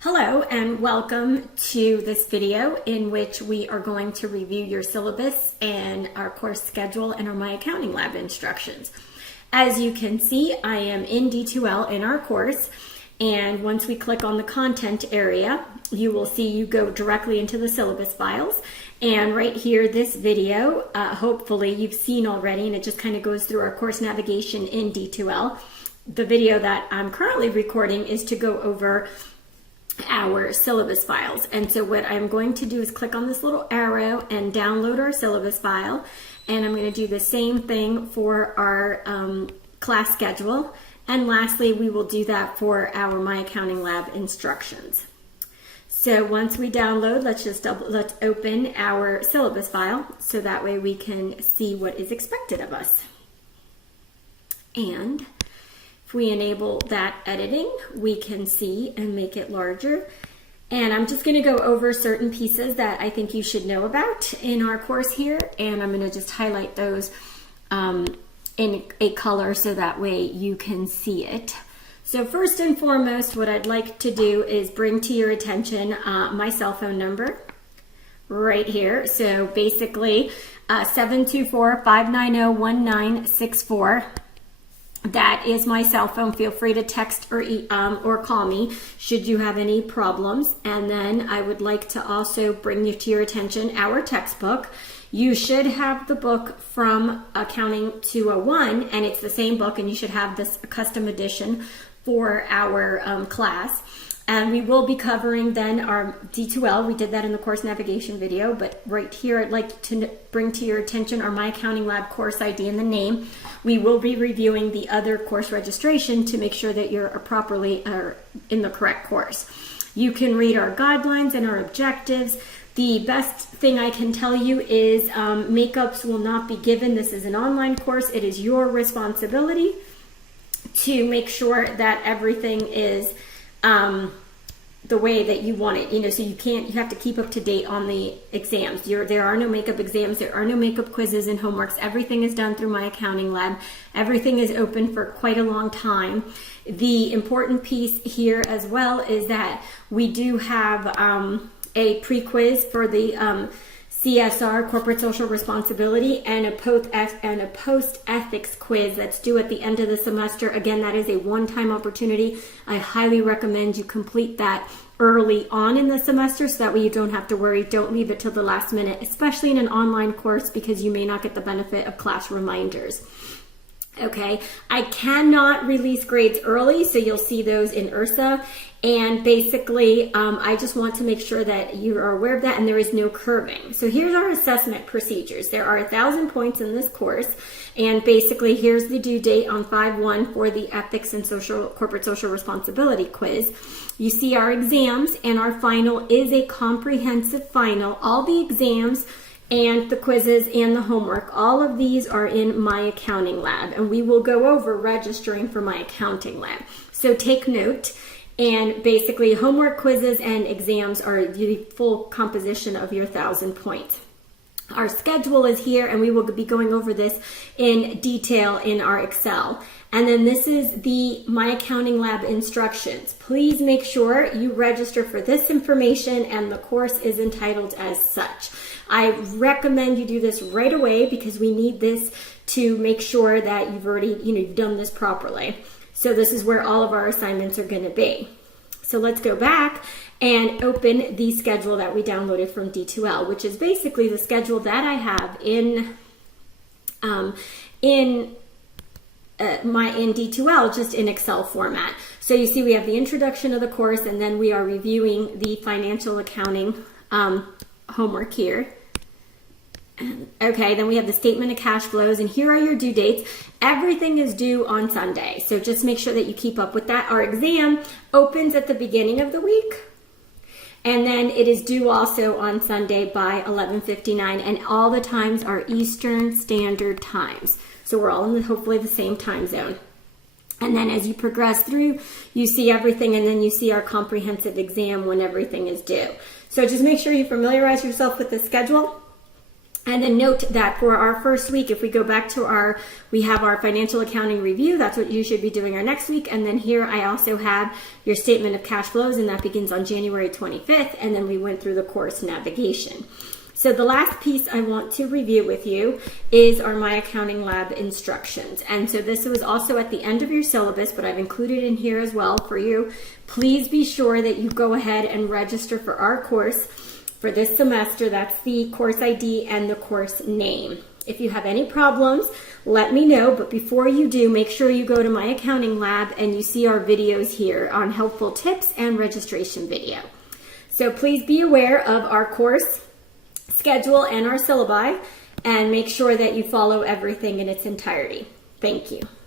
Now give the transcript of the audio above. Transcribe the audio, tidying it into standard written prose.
Hello and welcome to this video in which we are going to review your syllabus and our course schedule and our My Accounting Lab instructions. As you can see, I am in D2L in our course, and once we click on the content area, you will see you go directly into the syllabus files. And right here, this video, hopefully you've seen already, and it just kind of goes through our course navigation in D2L. The video that I'm currently recording is to go over our syllabus files. And so what I'm going to do is click on this little arrow and download our syllabus file. And I'm going to do the same thing for our class schedule. And lastly, we will do that for our My Accounting Lab instructions. So once we download, let's open our syllabus file so that way we can see what is expected of us. And if we enable that editing, we can see and make it larger. And I'm just going to go over certain pieces that I think you should know about in our course here. And I'm going to just highlight those in a color so that way you can see it. So first and foremost, what I'd like to do is bring to your attention my cell phone number right here. So basically 724-590-1964. That is my cell phone. Feel free to text or call me should you have any problems. And then I would like to also bring you to your attention our textbook. You should have the book from Accounting 201, and it's the same book, and you should have this custom edition for our class. And we will be covering then our D2L. We did that in the course navigation video, but right here I'd like to bring to your attention our My Accounting Lab course ID and the name. We will be reviewing the other course registration to make sure that you're properly in the correct course. You can read our guidelines and our objectives. The best thing I can tell you is makeups will not be given. This is an online course. It is your responsibility to make sure that everything is the way that you want it, so you have to keep up to date on the exams. There are no makeup exams, there are no makeup quizzes and homeworks. Everything is done through My Accounting Lab. Everything is open for quite a long time. The important piece here as well is that we do have a pre-quiz for the CSR, Corporate Social Responsibility, and a post-ethics quiz that's due at the end of the semester. Again, that is a one-time opportunity. I highly recommend you complete that early on in the semester so that way you don't have to worry. Don't leave it till the last minute, especially in an online course, because you may not get the benefit of class reminders. Okay, I cannot release grades early, so you'll see those in URSA. And basically, I just want to make sure that you are aware of that, and there is no curving. So here's our assessment procedures. There are 1,000 points in this course, and basically here's the due date on 5/1 for the Ethics and Corporate Social Responsibility quiz. You see our exams, and our final is a comprehensive final. All the exams and the quizzes and the homework, all of these are in My Accounting Lab, and we will go over registering for My Accounting Lab. So take note, and basically homework, quizzes, and exams are the full composition of your 1,000 points. Our schedule is here, and we will be going over this in detail in our Excel. And then this is the My Accounting Lab instructions. Please make sure you register for this information, and the course is entitled as such. I recommend you do this right away because we need this to make sure that you've already, you've done this properly. So this is where all of our assignments are going to be. So let's go back and open the schedule that we downloaded from D2L, which is basically the schedule that I have in D2L, just in Excel format. So you see we have the introduction of the course, and then we are reviewing the financial accounting homework here. Okay, then we have the statement of cash flows, and here are your due dates. Everything is due on Sunday, so just make sure that you keep up with that. Our exam opens at the beginning of the week, and then it is due also on Sunday by 11:59, and all the times are Eastern Standard Times. So we're all in hopefully the same time zone. And then as you progress through, you see everything, and then you see our comprehensive exam when everything is due. So just make sure you familiarize yourself with the schedule. And then note that for our first week, if we go back to we have our financial accounting review, that's what you should be doing our next week. And then here I also have your statement of cash flows, and that begins on January 25th. And then we went through the course navigation. So the last piece I want to review with you is our My Accounting Lab instructions. And so this was also at the end of your syllabus, but I've included in here as well for you. Please be sure that you go ahead and register for our course for this semester. That's the course ID and the course name. If you have any problems, let me know. But before you do, make sure you go to My Accounting Lab and you see our videos here on helpful tips and registration video. So please be aware of our course schedule and our syllabi, and make sure that you follow everything in its entirety. Thank you.